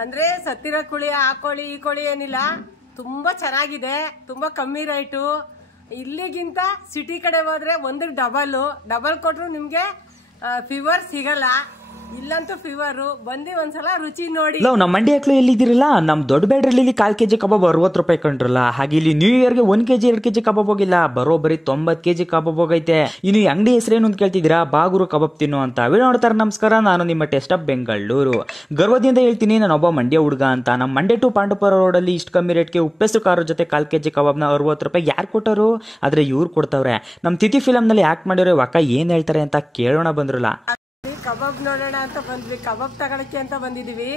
ಅಂದ್ರೆ ಸತ್ತಿರೋ ಕುಳಿ ಆ ಕೋಳಿ ಈ ಕೋಳಿ ಏನಿಲ್ಲ, ತುಂಬಾ ಚೆನ್ನಾಗಿದೆ, ತುಂಬಾ ಕಮ್ಮಿ ರೇಟು. ಇಲ್ಲಿಗಿಂತ ಸಿಟಿ ಕಡೆ ಹೋದ್ರೆ ಒಂದಕ್ಕೆ ಡಬಲ್ ಕೊಟ್ರು ನಿಮ್ಗೆ ಫೀವರ್ ಸಿಗಲ್ಲ. ಇಲ್ಲಂತೂ ಫೀವರು ಬಂದು ಒಂದ್ಸಲ ರುಚಿ ನೋಡಿ. ನಮ್ಮ ಮಂಡ್ಯ ಹಕ್ಳು ಎಲ್ಲಿದ್ದೀರಲ್ಲ, ನಮ್ಮ ದೊಡ್ಡ ಬೇಡ್ರಲ್ಲಿ 1/4 kg ಕಬಾಬ್ 60 ರೂಪಾಯಿ ಕಂಡ್ರಲ್ಲ. ಹಾಗೆ ಇಲ್ಲಿ ನ್ಯೂ ಇಯರ್ಗೆ 1 kg 2 kg ಕಬಾಬ್ ಹೋಗಿಲ್ಲ, ಬರೋಬ್ಬರಿ 90 kg ಕಬಾಬ್ ಹೋಗೈತೆ. ಇನ್ನು ಈ ಅಂಗಡಿ ಹೆಸರೇನು ಅಂತ ಕೇಳ್ತಿದ್ದೀರಾ, ಬಾಗುರು ಕಬಾಬ್ ತಿನ್ನು ಅಂತ. ವಿಡಿಯೋ ನೋಡ್ತಾರೆ, ನಮಸ್ಕಾರ, ನಾನು ನಿಮ್ಮ ಟೆಸ್ಟ್ ಆಫ್ ಬೆಂಗಳೂರು. ಗರ್ವದಿಂದ ಹೇಳ್ತೀನಿ, ನಾನೊಬ್ಬ ಮಂಡ್ಯ ಹುಡುಗ ಅಂತ. ನಮ್ಮ ಮಂಡ್ಯ ಟು ಪಾಂಡವಪುರ ರೋಡಲ್ಲಿ ಇಷ್ಟು ಕಮ್ಮಿ ರೇಟ್ಗೆ ಉಪ್ಪೆಸರು ಖಾರ ಜೊತೆ 1/4 kg ಕಬಾಬ್ನ 60 ರೂಪಾಯಿ ಯಾರು ಕೊಟ್ಟರು? ಆದ್ರೆ ಇವ್ರು ಕೊಡ್ತಾವ್ರೆ. ನಮ್ಮ ತಿಥಿ ಫಿಲಮ್ನಲ್ಲಿ ಆಕ್ಟ್ ಮಾಡಿರೋ ಅಕ್ಕ ಏನ್ ಹೇಳ್ತಾರೆ ಅಂತ ಕೇಳೋಣ ಬಂದ್ರಲ್ಲ. ಕಬಾಬ್ ನೋಡೋಣ ಅಂತ ಬಂದ್ವಿ, ಕಬಾಬ್ ತಗೊಳಕ್ಕೆ ಅಂತ ಬಂದಿದೀವಿ.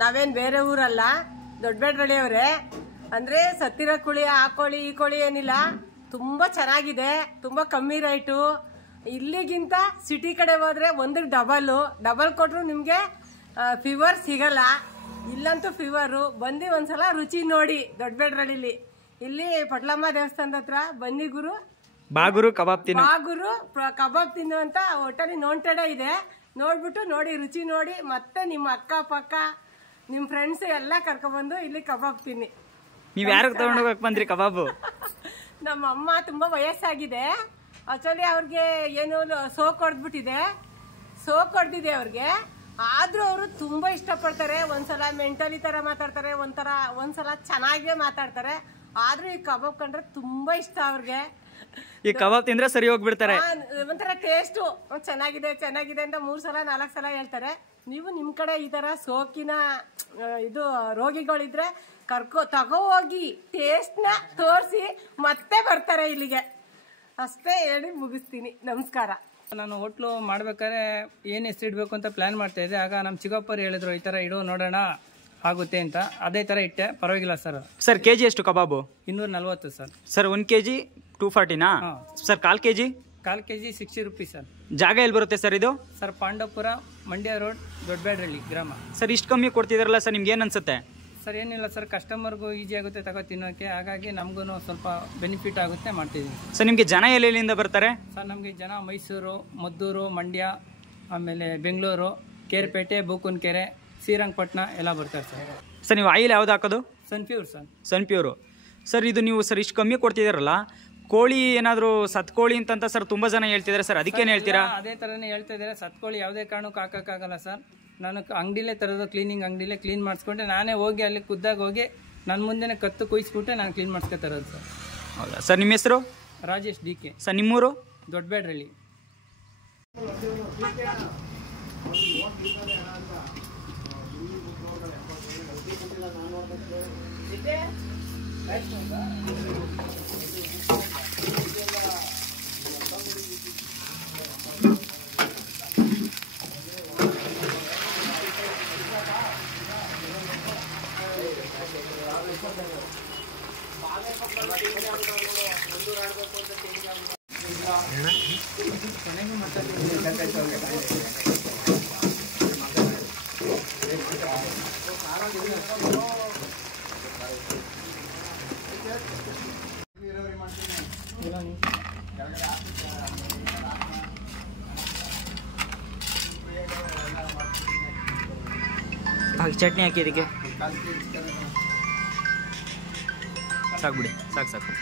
ನಾವೇನ್ ಬೇರೆ ಊರಲ್ಲ, ದೊಡ್ಡಬೇಡ್ರಳ್ಳಿ ಅವರೇ. ಅಂದ್ರೆ ಸತ್ತಿರೋ ಕುಳಿ ಆ ಕೋಳಿ ಈ ಕೋಳಿ ಏನಿಲ್ಲ, ತುಂಬಾ ಚೆನ್ನಾಗಿದೆ, ತುಂಬಾ ಕಮ್ಮಿ ರೇಟು. ಇಲ್ಲಿಗಿಂತ ಸಿಟಿ ಕಡೆ ಹೋದ್ರೆ ಒಂದಕ್ಕೆ ಡಬಲ್ ಕೊಟ್ರು ನಿಮ್ಗೆ ಫೀವರ್ ಸಿಗಲ್ಲ. ಇಲ್ಲಂತೂ ಫೀವರು ಬಂದು ಒಂದ್ಸಲ ರುಚಿ ನೋಡಿ. ದೊಡ್ಡಬೇಡ್ರಳ್ಳಿಲಿ ಇಲ್ಲಿ ಪಟ್ಲಮ್ಮ ದೇವಸ್ಥಾನದ ಹತ್ರ ಬನ್ನಿ ಗುರು ಬಾಗುರು ಕಬಾಬ್ ತಿನ್ನು ಅಂತ ಹೋಟೆಲ್ ನೋಂಟೆಡೆ ಇದೆ. ನೋಡ್ಬಿಟ್ಟು ನೋಡಿ, ರುಚಿ ನೋಡಿ, ಮತ್ತೆ ನಿಮ್ಮ ಅಕ್ಕ ಪಕ್ಕ ನಿಮ್ ಫ್ರೆಂಡ್ಸ್ ಎಲ್ಲ ಕರ್ಕೊಂಡ್ಬಂದು ಇಲ್ಲಿ ಕಬಾಬ್ ತಿನ್ನಿ. ನೀವ್ ಯಾರಿಗೆ ತಗೊಂಡೋಗಕ್ ಬಂದ್ರಿ ಕಬಾಬು? ನಮ್ಮ ಅಮ್ಮ ತುಂಬಾ ವಯಸ್ಸಾಗಿದೆ, ಆಕ್ಚುಲಿ ಅವ್ರಿಗೆ ಏನು ಸೋಕ್ ಹೊಡೆದಿದೆ ಅವ್ರಿಗೆ. ಆದ್ರೂ ಅವರು ತುಂಬಾ ಇಷ್ಟಪಡ್ತಾರೆ. ಒಂದ್ಸಲ ಮೆಂಟಲಿ ತರ ಮಾತಾಡ್ತಾರೆ, ಒಂದ್ಸಲ ಚೆನ್ನಾಗೇ ಮಾತಾಡ್ತಾರೆ. ಆದ್ರೂ ಈ ಕಬಾಬ್ ಕಂಡ್ರೆ ತುಂಬಾ ಇಷ್ಟ ಅವ್ರಿಗೆ. ಈ ಕಬಾಬ್ ತಿಂದ್ರೆ ಸರಿ ಹೋಗ್ಬಿಡ್ತಾರೆ. ಒಂಥರ ಟೇಸ್ಟ್ ಚೆನ್ನಾಗಿದೆ ಅಂತ 3 ಸಲ 4 ಸಲ ಹೇಳ್ತಾರೆ. ನೀವು ನಿಮ್ ಕಡೆ ಈ ತರ ಸೋಕಿನ ಇದು ರೋಗಿಗಳಿದ್ರೆ ತಗೋ ಹೋಗಿ ಟೇಸ್ಟ್ ನ ತೋರಿಸಿ ಮತ್ತೆ ಬರ್ತಾರೆ ಇಲ್ಲಿಗೆ. ಅಷ್ಟೇ ಹೇಳಿ ಮುಗಿಸ್ತೀನಿ. ನಮಸ್ಕಾರ. ನಾನು ಹೋಟ್ಲು ಮಾಡ್ಬೇಕಾದ್ರೆ ಏನ್ ಹೆಸರಿಡ್ಬೇಕು ಅಂತ ಪ್ಲಾನ್ ಮಾಡ್ತಾ ಇದ್ದೆ. ಆಗ ನಮ್ಮ ಚಿಕ್ಕಪ್ಪರು ಹೇಳಿದ್ರು, ಈ ತರ ಇಡು ನೋಡೋಣ ಆಗುತ್ತೆ ಅಂತ. ಅದೇ ತರ ಇಟ್ಟೆ, ಪರವಾಗಿಲ್ಲ ಸರ್. ಸರ್ ಕೆಜಿ ಎಷ್ಟು ಕಬಾಬು? 240 ಸರ್. ಸರ್ 1 kg 240ನಾ? Sir 1/4 kg? 1/4 kg 60 rupees sir. ಜಾಗ ಎಲ್ಲಿ ಬರುತ್ತೆ ಸರ್ ಇದು? ಸರ್ ಪಾಂಡವಪುರ, ಮಂಡ್ಯ ರೋಡ್, ದೊಡ್ಡಬೇಡ್ರಳ್ಳಿ ಗ್ರಾಮ. ಸರ್ ಇಷ್ಟು ಕಮ್ಮಿ ಕೊಡ್ತಿದಾರಲ್ಲ ಸರ್, ನಿಮ್ಗೆ ಏನ್ ಅನ್ಸುತ್ತೆ? ಸರ್ ಏನಿಲ್ಲ ಸರ್, ಕಸ್ಟಮರ್ಗೂ ಈಜಿ ಆಗುತ್ತೆ ತಗೋ ತಿನ್ನೋಕೆ, ಹಾಗಾಗಿ ನಮಗೂ ಸ್ವಲ್ಪ ಬೆನಿಫಿಟ್ ಆಗುತ್ತೆ ಮಾಡ್ತಿದ್ದೀವಿ. ಸರ್ ನಿಮ್ಗೆ ಜನ ಎಲ್ಲೆಲ್ಲಿಂದ ಬರ್ತಾರೆ? ಸರ್ ನಮಗೆ ಜನ ಮೈಸೂರು, ಮದ್ದೂರು, ಮಂಡ್ಯ, ಆಮೇಲೆ ಬೆಂಗಳೂರು, ಕೇರ್ಪೇಟೆ, ಬೂಕುನ್ಕೆರೆ, ಶ್ರೀರಂಗಪಟ್ಟಣ ಎಲ್ಲ ಬರ್ತಾರೆ ಸರ್. ಸರ್ ನೀವು ಆಯಿಲ್ ಯಾವ್ದು ಹಾಕೋದು? ಸನ್ಪ್ಯೂರ್ ಸರ್. ಸನ್ಪ್ಯೂರು. ಸರ್ ಇದು ನೀವು ಸರ್ ಇಷ್ಟು ಕಮ್ಮಿ ಕೊಡ್ತಿದಾರಲ್ಲ, ಕೋಳಿ ಏನಾದ್ರು ಸತ್ಕೋಳಿ ಅಂತ ಸರ್ ತುಂಬಾ ಜನ ಹೇಳ್ತಿದಾರೆ ಸರ್, ಅದಕ್ಕೇನು ಹೇಳ್ತೀರಾ? ಅದೇ ತರನೇ ಹೇಳ್ತಾ ಇದ್ದಾರೆ. ಸತ್ಕೋಳಿ ಯಾವುದೇ ಕಾರಣಕ್ಕೂ ಹಾಕಕ್ಕಾಗಲ್ಲ ಸರ್. ನಾನು ಅಂಗಡಿಲೇ ತರೋದು, ಕ್ಲೀನಿಂಗ್ ಅಂಗಡಿಲೇ ಕ್ಲೀನ್ ಮಾಡಿಸ್ಕೊಂಡೆ, ನಾನೇ ಹೋಗಿ ಅಲ್ಲಿ ಖುದ್ದಾಗಿ ಹೋಗಿ ನನ್ನ ಮುಂದೆನೇ ಕತ್ತು ಕುಯ್ಸ್ಬಿಟ್ಟೆ ನಾನು ಕ್ಲೀನ್ ಮಾಡಿಸ್ಕೊ ತರೋದು ಸರ್. ಹೌದಾ ಸರ್? ನಿಮ್ಮ ಹೆಸರು? ರಾಜೇಶ್ DK. ಸರ್ ನಿಮ್ಮೂರು? ದೊಡ್ಡಬೇಡ್ರಳ್ಳಿ. ಚಟ್ನಿ ಹಾಕಿ ಇದಕ್ಕೆ ಸಾಕು ಬಿಡಿ, ಸಾಕು.